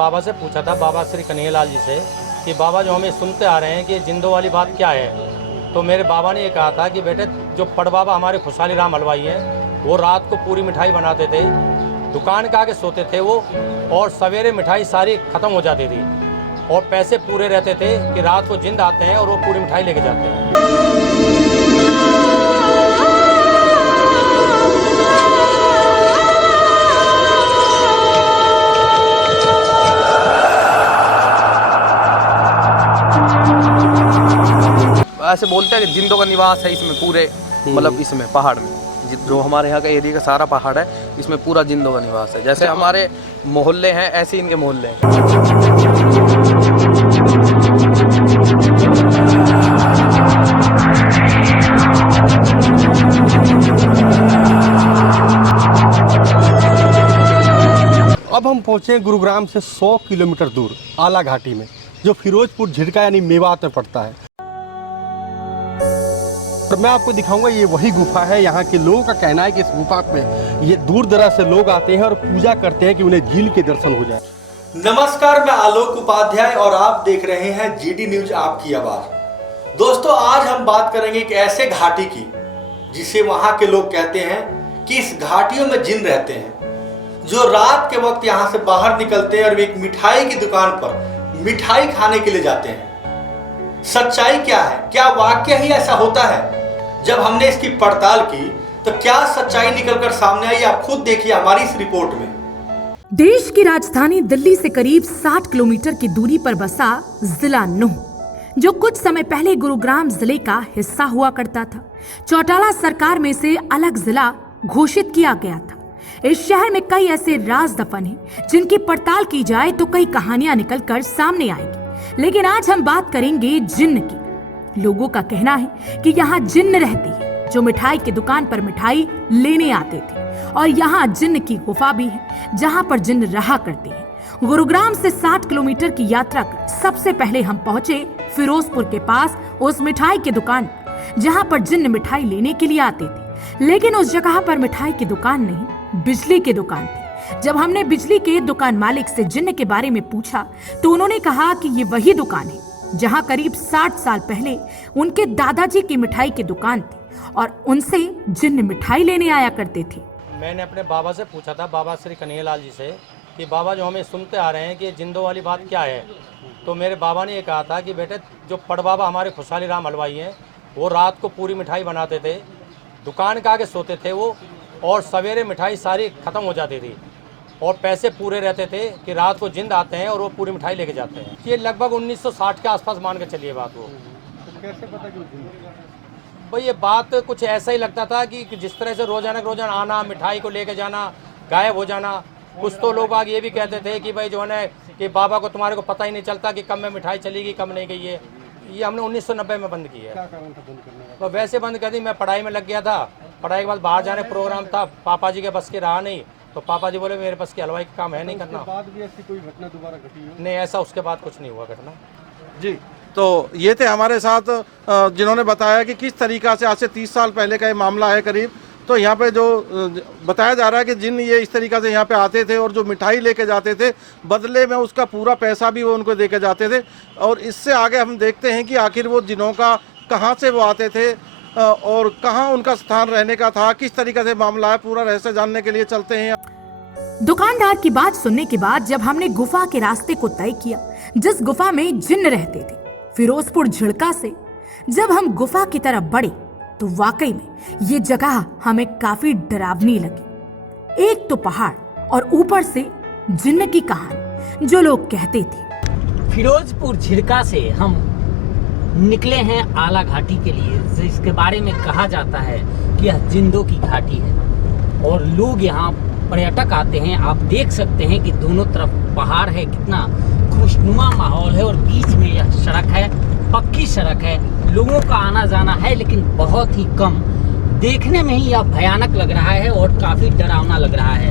बाबा से पूछा था, बाबा श्री कन्हैयालाल जी से, कि बाबा जो हमें सुनते आ रहे हैं कि जिंदों वाली बात क्या है। तो मेरे बाबा ने ये कहा था कि बेटे, जो पड़ बाबा हमारे खुशहाली राम हलवाई हैं, वो रात को पूरी मिठाई बनाते थे, दुकान के आगे सोते थे वो, और सवेरे मिठाई सारी ख़त्म हो जाती थी और पैसे पूरे रहते थे कि रात को जिंद आते हैं और वो पूरी मिठाई लेके जाते हैं। ऐसे बोलते हैं कि जिंदों का निवास है इसमें पूरे, मतलब इसमें पहाड़ में जो हमारे यहाँ का एरिया का सारा पहाड़ है, इसमें पूरा जिंदों का निवास है। जैसे हमारे मोहल्ले हैं ऐसे इनके मोहल्ले हैं। अब हम पहुँचे गुरुग्राम से 100 किलोमीटर दूर आला घाटी में, जो फिरोजपुर झिड़का यानी मेवात में पड़ता है। और मैं आपको दिखाऊंगा, ये वही गुफा है। यहाँ के लोगों का कहना है कि इस गुफा में ये दूर दराज से लोग आते हैं और पूजा करते हैं कि उन्हें झील के दर्शन हो जाए। नमस्कार, मैं आलोक उपाध्याय और आप देख रहे हैं जीडी न्यूज आपकी आवाज। दोस्तों, आज हम बात करेंगे एक ऐसे घाटी की जिसे वहां के लोग कहते हैं कि इस घाटियों में जिन रहते हैं, जो रात के वक्त यहाँ से बाहर निकलते हैं और एक मिठाई की दुकान पर मिठाई खाने के लिए जाते हैं। सच्चाई क्या है? क्या वाकया ही ऐसा होता है? जब हमने इसकी पड़ताल की तो क्या सच्चाई निकलकर सामने आई, आप खुद देखिए हमारी इस रिपोर्ट में। देश की राजधानी दिल्ली से करीब 60 किलोमीटर की दूरी पर बसा जिला नूह, जो कुछ समय पहले गुरुग्राम जिले का हिस्सा हुआ करता था, चौटाला सरकार में से अलग जिला घोषित किया गया था। इस शहर में कई ऐसे राज दफन हैं जिनकी पड़ताल की जाए तो कई कहानियां निकलकर सामने आएंगी। लेकिन आज हम बात करेंगे जिन्न की। लोगों का कहना है कि यहाँ जिन्न रहती है, जो मिठाई की दुकान पर मिठाई लेने आते थे, और यहाँ जिन्न की गुफा भी है जहाँ पर जिन्न रहा करते हैं। गुरुग्राम से 60 किलोमीटर की यात्रा कर सबसे पहले हम पहुंचे फिरोजपुर के पास उस मिठाई की दुकान पर, जहाँ पर जिन्न मिठाई लेने के लिए आते थे। लेकिन उस जगह पर मिठाई की दुकान नहीं, बिजली की दुकान थी। जब हमने बिजली के दुकान मालिक से जिन्न के बारे में पूछा तो उन्होंने कहा कि ये वही दुकान है जहां करीब 60 साल पहले उनके दादाजी की मिठाई की दुकान थी और उनसे जिन्न मिठाई लेने आया करते थे। मैंने अपने बाबा से पूछा था, बाबा श्री कन्हैयालाल जी से, कि बाबा जो हमें सुनते आ रहे हैं कि जिंदों वाली बात क्या है। तो मेरे बाबा ने ये कहा था कि बेटे, जो पड़ बाबा हमारे खुशहाली राम हलवाई हैं, वो रात को पूरी मिठाई बनाते थे, दुकान के आगे सोते थे वो, और सवेरे मिठाई सारी ख़त्म हो जाती थी और पैसे पूरे रहते थे कि रात को जिंद आते हैं और वो पूरी मिठाई लेके जाते हैं। ये लगभग 1960 के आसपास मान के चलिए बात वो। तो कैसे पता कि भाई ये बात कुछ ऐसा ही लगता था कि जिस तरह से रोजाना आना, मिठाई को लेके जाना, गायब हो जाना। कुछ तो लोग आगे ये भी कहते थे कि भाई जो है ना, कि बाबा को तुम्हारे को पता ही नहीं चलता कि कब में मिठाई चलेगी कब नहीं गई है। ये हमने 1990 में बंद की है। क्या कारण था बंद करने का? तो वैसे बंद कर दी, मैं पढ़ाई में लग गया था। पढ़ाई के बाद बाहर जाने प्रोग्राम था, पापा जी के बस के रहा नहीं, तो पापा जी बोले मेरे बस की हलवाई का काम है नहीं करना। उसके बाद भी ऐसी कोई घटना दोबारा घटी हो? नहीं, ऐसा उसके बाद कुछ नहीं हुआ घटना। जी, तो ये थे हमारे साथ जिन्होंने बताया कि किस तरीका से आज से 30 साल पहले का ये मामला है करीब। तो यहाँ पे जो बताया जा रहा है कि जिन ये इस तरीका से यहाँ पे आते थे और जो मिठाई लेके जाते थे, बदले में उसका पूरा पैसा भी वो उनको देके जाते थे। और इससे आगे हम देखते हैं कि आखिर वो जिनों का कहाँ से वो आते थे और कहाँ उनका स्थान रहने का था, किस तरीके से मामला है, पूरा रहस्य जानने के लिए चलते हैं। दुकानदार की बात सुनने के बाद जब हमने गुफा के रास्ते को तय किया जिस गुफा में जिन्न रहते थे, फिरोजपुर झिड़का से जब हम गुफा की तरफ बढ़े तो वाकई में ये जगह हमें काफी डरावनी लगी। एक तो पहाड़ और ऊपर से जिन्न की कहानी, जो लोग कहते थे। फिरोजपुर झिड़का से हम निकले हैं आला घाटी के लिए, जिसके बारे में कहा जाता है कि यह जिंदों की घाटी है और लोग यहाँ पर्यटक आते हैं। आप देख सकते हैं कि दोनों तरफ पहाड़ है, कितना खुशनुमा माहौल है और बीच में यह सड़क है, पक्की सड़क है। लोगों का आना जाना है लेकिन बहुत ही कम। देखने में ही यह भयानक लग रहा है और काफी डरावना लग रहा है।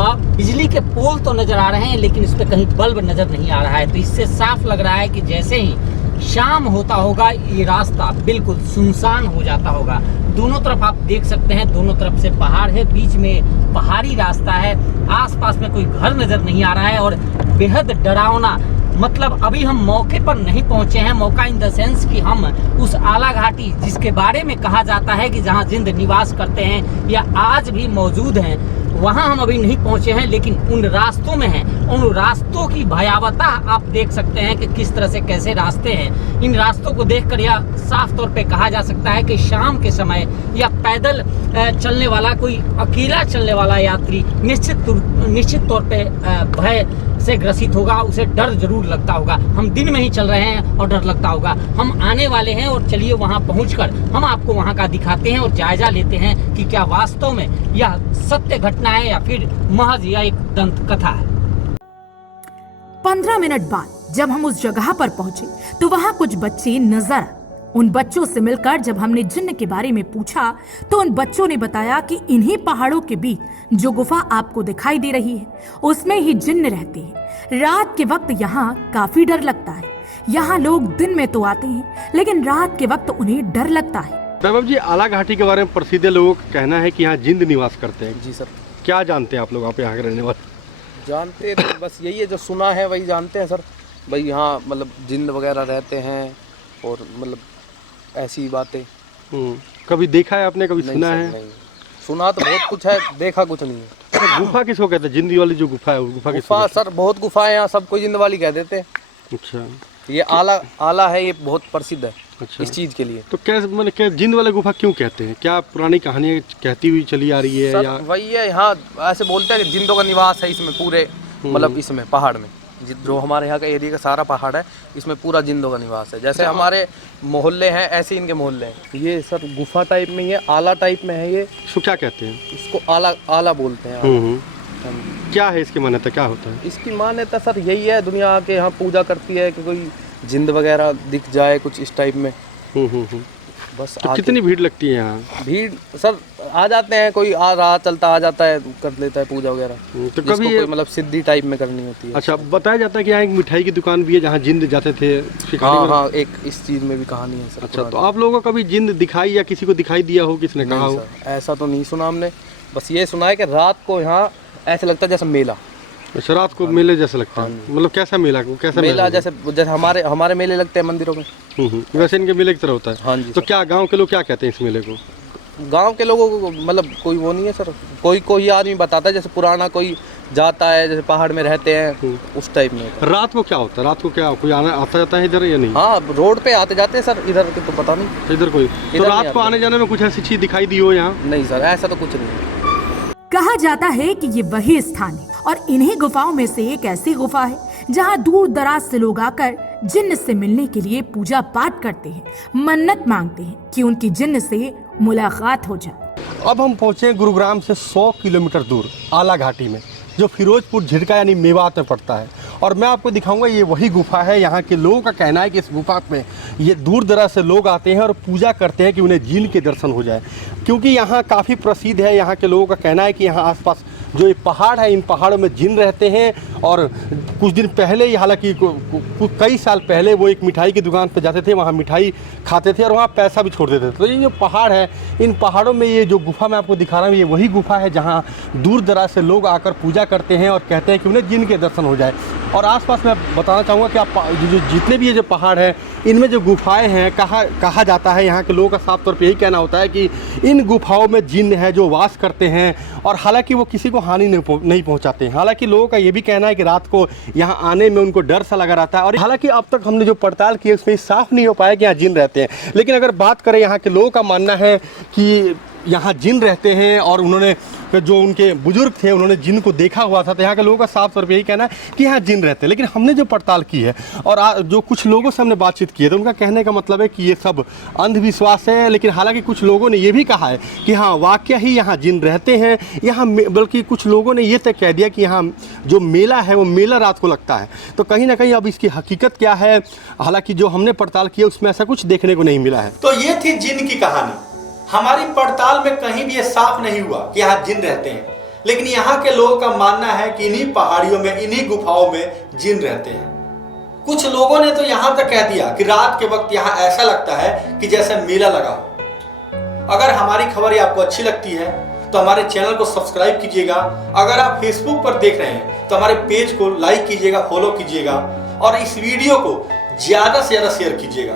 अब बिजली के पोल तो नजर आ रहे हैं लेकिन इस पर कहीं बल्ब नजर नहीं आ रहा है, तो इससे साफ लग रहा है कि जैसे ही शाम होता होगा ये रास्ता बिल्कुल सुनसान हो जाता होगा। दोनों तरफ आप देख सकते हैं, दोनों तरफ से पहाड़ है, बीच में पहाड़ी रास्ता है, आसपास में कोई घर नजर नहीं आ रहा है और बेहद डरावना, मतलब अभी हम मौके पर नहीं पहुंचे हैं। मौका इन द सेंस कि हम उस आला घाटी जिसके बारे में कहा जाता है कि जहां जिंद निवास करते हैं या आज भी मौजूद हैं, वहां हम अभी नहीं पहुंचे हैं, लेकिन उन रास्तों में हैं। उन रास्तों की भयावहता आप देख सकते हैं कि किस तरह से कैसे रास्ते हैं। इन रास्तों को देखकर यह साफ तौर पे कहा जा सकता है कि शाम के समय या पैदल चलने वाला, कोई अकेला चलने वाला यात्री निश्चित तौर पे भय से ग्रसित होगा, उसे डर जरूर लगता होगा। हम दिन में ही चल रहे हैं और डर लगता होगा। हम आने वाले हैं और चलिए वहां पहुंचकर हम आपको वहां का दिखाते हैं और जायजा लेते हैं कि क्या वास्तव में यह सत्य घटना है या फिर महज यह एक दंत कथा है। 15 मिनट बाद जब हम उस जगह पर पहुंचे तो वहां कुछ बच्चे नजर आए। उन बच्चों से मिलकर जब हमने जिन्न के बारे में पूछा तो उन बच्चों ने बताया कि इन्हीं पहाड़ों के बीच जो गुफा आपको दिखाई दे रही है उसमें ही जिन्न रहते हैं। रात के वक्त यहाँ काफी डर लगता है। यहाँ लोग दिन में तो आते हैं लेकिन रात के वक्त उन्हें डर लगता है। वैभव जी, आला घाटी के बारे में प्रसिद्ध लोगों का कहना है कि यहाँ जिंद निवास करते हैं। जी सर। क्या जानते हैं आप लोग, आप यहाँ के रहने वाले? जानते तो बस यही है, जो सुना है वही जानते हैं सर। भाई यहाँ मतलब जिन्न वगैरह रहते हैं और मतलब ऐसी बातें। कभी देखा है आपने, कभी सुना है? नहीं, सुना तो बहुत कुछ है, देखा कुछ नहीं है। अच्छा, गुफा किसको कहते हैं? जिंद वाली जो गुफा है, गुफा किसको गुफा कहते सर बहुत गुफाएं यहाँ, सबको जिंद वाली कह देते हैं। हैं? अच्छा, ये आला है, ये बहुत प्रसिद्ध है अच्छा। इस चीज के लिए। तो कैसे मतलब क्या जिंद वाले गुफा क्यों कहते हैं? क्या पुरानी कहानी कहती हुई चली आ रही है सर या? वही है, यहाँ ऐसे बोलते हैं कि जिंदों का निवास है इसमें पूरे, मतलब इसमें पहाड़ में जो हमारे यहाँ का एरिया का सारा पहाड़ है, इसमें पूरा जिंदों का निवास है। जैसे हमारे मोहल्ले हैं ऐसे इनके मोहल्ले हैं। ये सर गुफा टाइप में, ये आला टाइप में है। ये इसको क्या कहते हैं? इसको आला बोलते हैं। क्या है इसकी मान्यता, क्या होता है? इसकी मान्यता सर यही है, दुनिया आके यहाँ पूजा करती है कि कोई जिंद वगैरह दिख जाए कुछ इस टाइप में। बस तो कितनी भीड़ लगती है यहाँ? भीड़ सर आ जाते हैं, कोई आ रहा चलता आ जाता है, कर लेता है पूजा वगैरह। तो जिसको कभी कोई मतलब सिद्धि टाइप में करनी होती है। अच्छा, बताया जाता है कि यहाँ एक मिठाई की दुकान भी है जहाँ जिंद जाते थे शिकारी हाँ में? हाँ, एक इस चीज में भी कहानी है सर। अच्छा, तो आप लोगों को कभी जिंद दिखाई या किसी को दिखाई दिया हो, किसने कहा हो? सर ऐसा तो नहीं सुना हमने, बस ये सुना है कि रात को यहाँ ऐसे लगता है जैसे मेला। अच्छा, रात को मेले जैसा लगता है? मतलब कैसा मेला, कैसा मेला? जैसे हमारे मेले लगते हैं मंदिरों में, वैसे इनके मेले की तरह होता है? हाँ जी। तो क्या गांव के लोग क्या कहते हैं इस मेले को? गांव के लोगों को मतलब कोई वो नहीं है सर, कोई आदमी बताता है, जैसे पुराना कोई जाता है, जैसे पहाड़ में रहते हैं उस टाइप में। रात को क्या होता है? रात को क्या कोई आता जाता है इधर या नहीं? हाँ, रोड पे आते जाते हैं सर, इधर के तो पता नहीं। इधर कोई तो रात को आने जाने में कुछ ऐसी चीज दिखाई दी हो यहाँ? नहीं सर, ऐसा तो कुछ नहीं। कहा जाता है कि ये वही स्थान है और इन्हीं गुफाओं में से एक ऐसी गुफा है जहां दूर दराज से लोग आकर जिन्न से मिलने के लिए पूजा पाठ करते हैं, मन्नत मांगते हैं कि उनकी जिन्न से मुलाकात हो जाए। अब हम पहुंचे गुरुग्राम से 100 किलोमीटर दूर आला घाटी में, जो फिरोजपुर झिड़का यानी मेवात में पड़ता है। और मैं आपको दिखाऊंगा, ये वही गुफा है। यहाँ के लोगों का कहना है कि इस गुफा में ये दूर दराज से लोग आते हैं और पूजा करते हैं कि उन्हें जिन्न के दर्शन हो जाए, क्योंकि यहाँ काफ़ी प्रसिद्ध है। यहाँ के लोगों का कहना है कि यहाँ आसपास जो ये पहाड़ है, इन पहाड़ों में जिन्न रहते हैं। और कुछ दिन पहले ही, हालांकि कई साल पहले, वो एक मिठाई की दुकान पर जाते थे, वहाँ मिठाई खाते थे और वहाँ पैसा भी छोड़ देते थे। तो ये जो पहाड़ है, इन पहाड़ों में ये जो गुफा मैं आपको दिखा रहा हूँ, ये वही गुफा है जहाँ दूर दराज से लोग आकर पूजा करते हैं और कहते हैं कि उन्हें जिन्न के दर्शन हो जाए। और आसपास मैं बताना चाहूँगा कि आप जितने भी ये जो पहाड़ है, इनमें जो गुफाएं हैं, कहा जाता है, यहाँ के लोगों का साफ तौर पे यही कहना होता है कि इन गुफाओं में जिन्न है जो वास करते हैं और हालांकि वो किसी को हानि नहीं पहुँचाते हैं। हालांकि लोगों का ये भी कहना है कि रात को यहाँ आने में उनको डर सा लगा रहता है। और हालांकि अब तक हमने जो पड़ताल की है उसमें साफ नहीं हो पाया कि यहाँ जिन्न रहते हैं। लेकिन अगर बात करें, यहाँ के लोगों का मानना है कि यहाँ जिन्न रहते हैं और उन्होंने, जो उनके बुजुर्ग थे, उन्होंने जिन्न को देखा हुआ था। तो यहाँ के लोगों का साफ तौर पे यही कहना है कि यहाँ जिन्न रहते हैं। लेकिन हमने जो पड़ताल की है और जो कुछ लोगों से हमने बातचीत की है, तो उनका कहने का मतलब है कि ये सब अंधविश्वास है। लेकिन हालांकि कुछ लोगों ने ये भी कहा है कि हाँ, वाकई ही यहाँ जिन्न रहते हैं। यहाँ बल्कि कुछ लोगों ने ये तक कह दिया कि यहाँ जो मेला है वो मेला रात को लगता है। तो कहीं ना कहीं अब इसकी हकीकत क्या है, हालांकि जो हमने पड़ताल की है उसमें ऐसा कुछ देखने को नहीं मिला है। तो ये थी जिन्न की कहानी। हमारी पड़ताल में कहीं भी ये साफ नहीं हुआ कि यहाँ जिन्न रहते हैं, लेकिन यहाँ के लोगों का मानना है कि इन्हीं पहाड़ियों में, इन्हीं गुफाओं में जिन्न रहते हैं। कुछ लोगों ने तो यहाँ तक कह दिया कि रात के वक्त यहाँ ऐसा लगता है कि जैसे मेला लगा हो। अगर हमारी खबर ये आपको अच्छी लगती है तो हमारे चैनल को सब्सक्राइब कीजिएगा। अगर आप फेसबुक पर देख रहे हैं तो हमारे पेज को लाइक कीजिएगा, फॉलो कीजिएगा और इस वीडियो को ज़्यादा से ज़्यादा शेयर कीजिएगा।